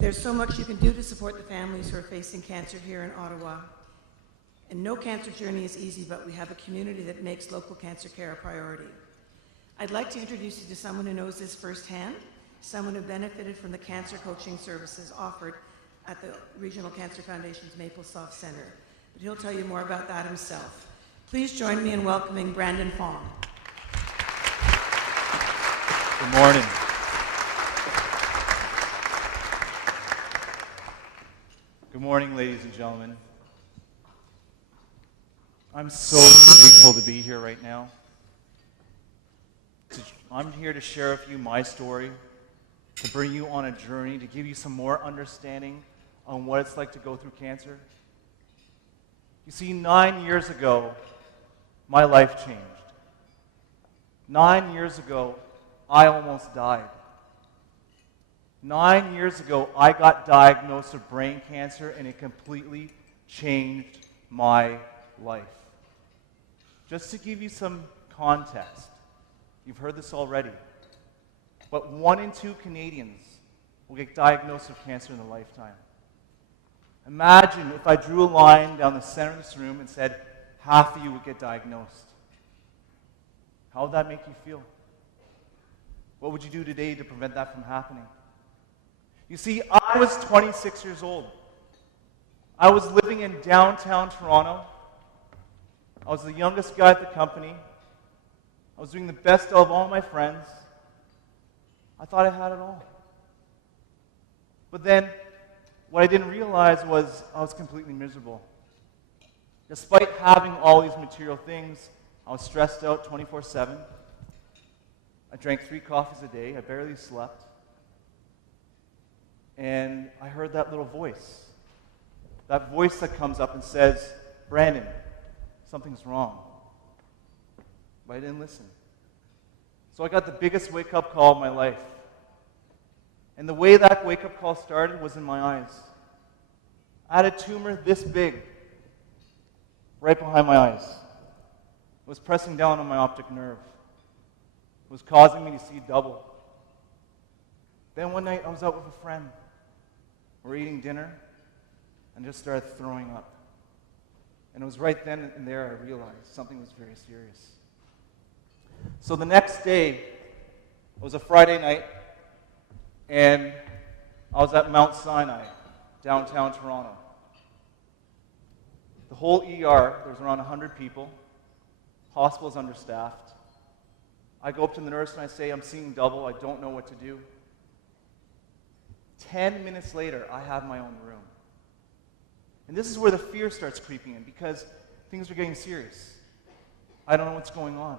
There's so much you can do to support the families who are facing cancer here in Ottawa. And no cancer journey is easy, but we have a community that makes local cancer care a priority. I'd like to introduce you to someone who knows this firsthand, someone who benefited from the cancer coaching services offered at the Regional Cancer Foundation's Maple Soft Center. But he'll tell you more about that himself. Please join me in welcoming Brandon Fong. Good morning. Good morning, ladies and gentlemen. I'm so grateful to be here right now. I'm here to share with you my story, to bring you on a journey, to give you some more understanding on what it's like to go through cancer. You see, 9 years ago, my life changed. 9 years ago, I almost died. 9 years ago, I got diagnosed with brain cancer, and it completely changed my life. Just to give you some context, you've heard this already, but 1 in 2 Canadians will get diagnosed with cancer in a lifetime. Imagine if I drew a line down the center of this room and said, half of you would get diagnosed. How would that make you feel? What would you do today to prevent that from happening? You see, I was 26 years old. I was living in downtown Toronto. I was the youngest guy at the company. I was doing the best of all my friends. I thought I had it all. But then, what I didn't realize was I was completely miserable. Despite having all these material things, I was stressed out 24/7. I drank 3 coffees a day. I barely slept. And I heard that little voice. That voice that comes up and says, Brandon, something's wrong. But I didn't listen. So I got the biggest wake-up call of my life. And the way that wake-up call started was in my eyes. I had a tumor this big, right behind my eyes. It was pressing down on my optic nerve. It was causing me to see double. Then one night I was out with a friend. We were eating dinner and just started throwing up. And it was right then and there I realized something was very serious. So the next day, it was a Friday night, and I was at Mount Sinai, downtown Toronto. The whole ER, there was around 100 people. Hospital's understaffed. I go up to the nurse and I say, I'm seeing double, I don't know what to do. 10 minutes later, I have my own room. And this is where the fear starts creeping in, because things are getting serious. I don't know what's going on.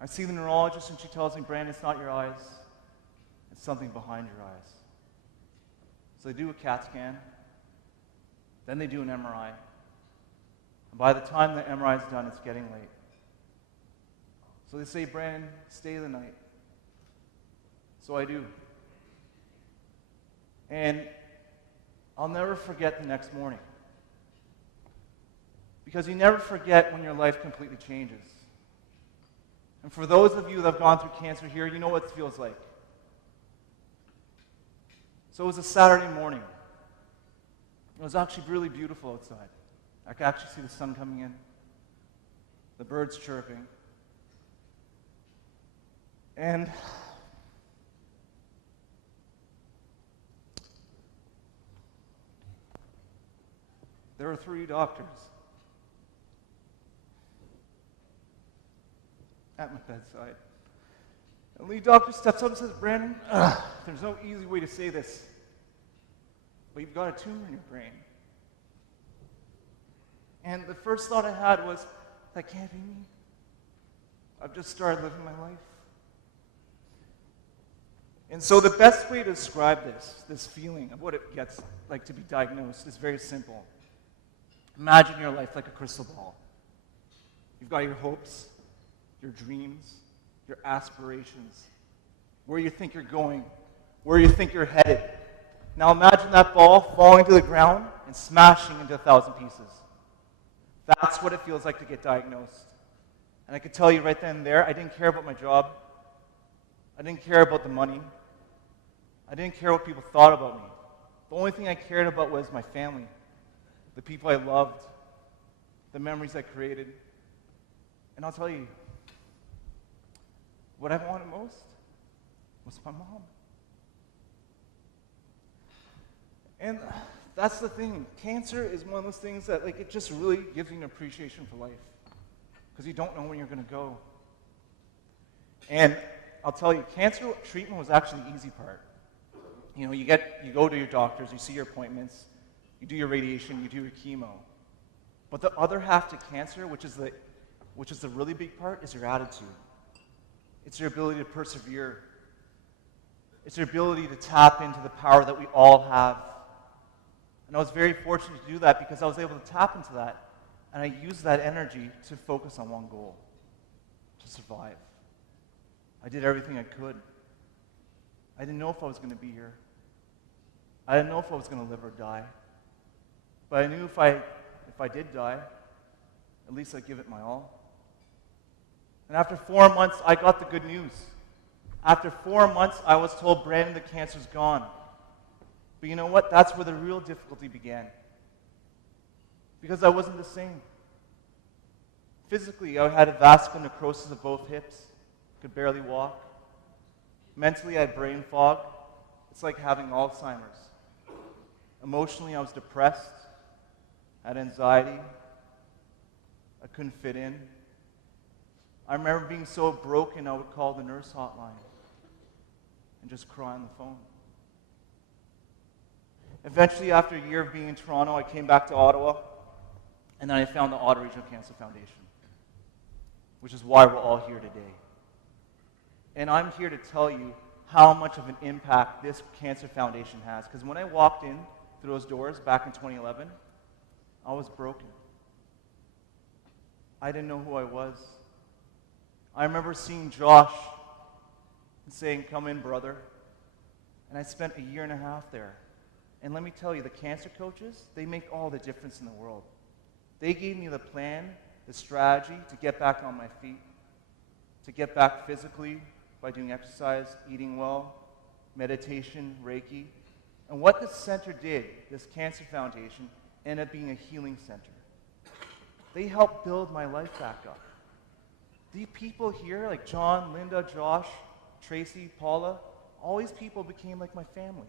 I see the neurologist and she tells me, Brandon, it's not your eyes. It's something behind your eyes. So they do a CAT scan. Then they do an MRI. And by the time the MRI is done, it's getting late. So they say, Brandon, stay the night. So I do. And I'll never forget the next morning. Because you never forget when your life completely changes. And for those of you that have gone through cancer here, you know what it feels like. So it was a Saturday morning. It was actually really beautiful outside. I could actually see the sun coming in, the birds chirping. And there were 3 doctors at my bedside. And the lead doctor steps up and says, Brandon, there's no easy way to say this, but you've got a tumor in your brain. And the first thought I had was, that can't be me. I've just started living my life. And so the best way to describe this feeling of what it gets like to be diagnosed is very simple. Imagine your life like a crystal ball. You've got your hopes, your dreams, your aspirations, where you think you're going, where you think you're headed. Now imagine that ball falling to the ground and smashing into 1,000 pieces. That's what it feels like to get diagnosed. And I could tell you right then and there, I didn't care about my job. I didn't care about the money. I didn't care what people thought about me. The only thing I cared about was my family, the people I loved, the memories I created. And I'll tell you, what I wanted most was my mom. And that's the thing. Cancer is one of those things that, like, it just really gives you an appreciation for life. Because you don't know when you're going to go. And I'll tell you, cancer treatment was actually the easy part. You know, you go to your doctors, you see your appointments, you do your radiation, you do your chemo. But the other half to cancer, which is the really big part, is your attitude. It's your ability to persevere. It's your ability to tap into the power that we all have. And I was very fortunate to do that because I was able to tap into that, and I used that energy to focus on one goal, to survive. I did everything I could. I didn't know if I was going to be here. I didn't know if I was going to live or die. But I knew if I did die, at least I'd give it my all. And after 4 months, I got the good news. After 4 months, I was told, Brandon, the cancer's gone. But you know what? That's where the real difficulty began. Because I wasn't the same. Physically, I had a vascular necrosis of both hips. Could barely walk. Mentally, I had brain fog. It's like having Alzheimer's. Emotionally, I was depressed. I had anxiety. I couldn't fit in. I remember being so broken, I would call the nurse hotline and just cry on the phone. Eventually, after a year of being in Toronto, I came back to Ottawa, and then I found the Ottawa Regional Cancer Foundation, which is why we're all here today. And I'm here to tell you how much of an impact this Cancer Foundation has. Because when I walked in through those doors back in 2011, I was broken. I didn't know who I was. I remember seeing Josh and saying, "Come in, brother." And I spent a year and a half there. And let me tell you, the cancer coaches, they make all the difference in the world. They gave me the plan, the strategy to get back on my feet, to get back physically by doing exercise, eating well, meditation, Reiki. And what this center did, this Cancer Foundation, ended up being a healing center. They helped build my life back up. These people here, like John, Linda, Josh, Tracy, Paula, all these people became like my family,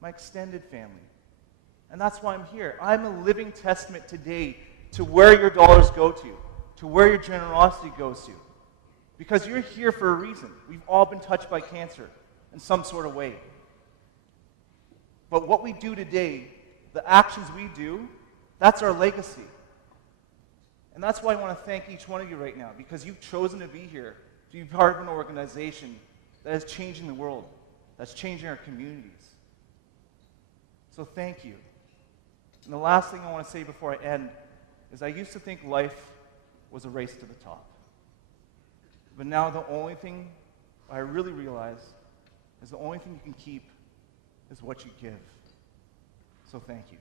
my extended family. And that's why I'm here. I'm a living testament today to where your dollars go to where your generosity goes to. Because you're here for a reason. We've all been touched by cancer in some sort of way. But what we do today, the actions we do, that's our legacy. And that's why I want to thank each one of you right now, because you've chosen to be here, to be part of an organization that is changing the world, that's changing our communities. So thank you. And the last thing I want to say before I end is I used to think life was a race to the top. But now the only thing I really realize is the only thing you can keep is what you give. So thank you.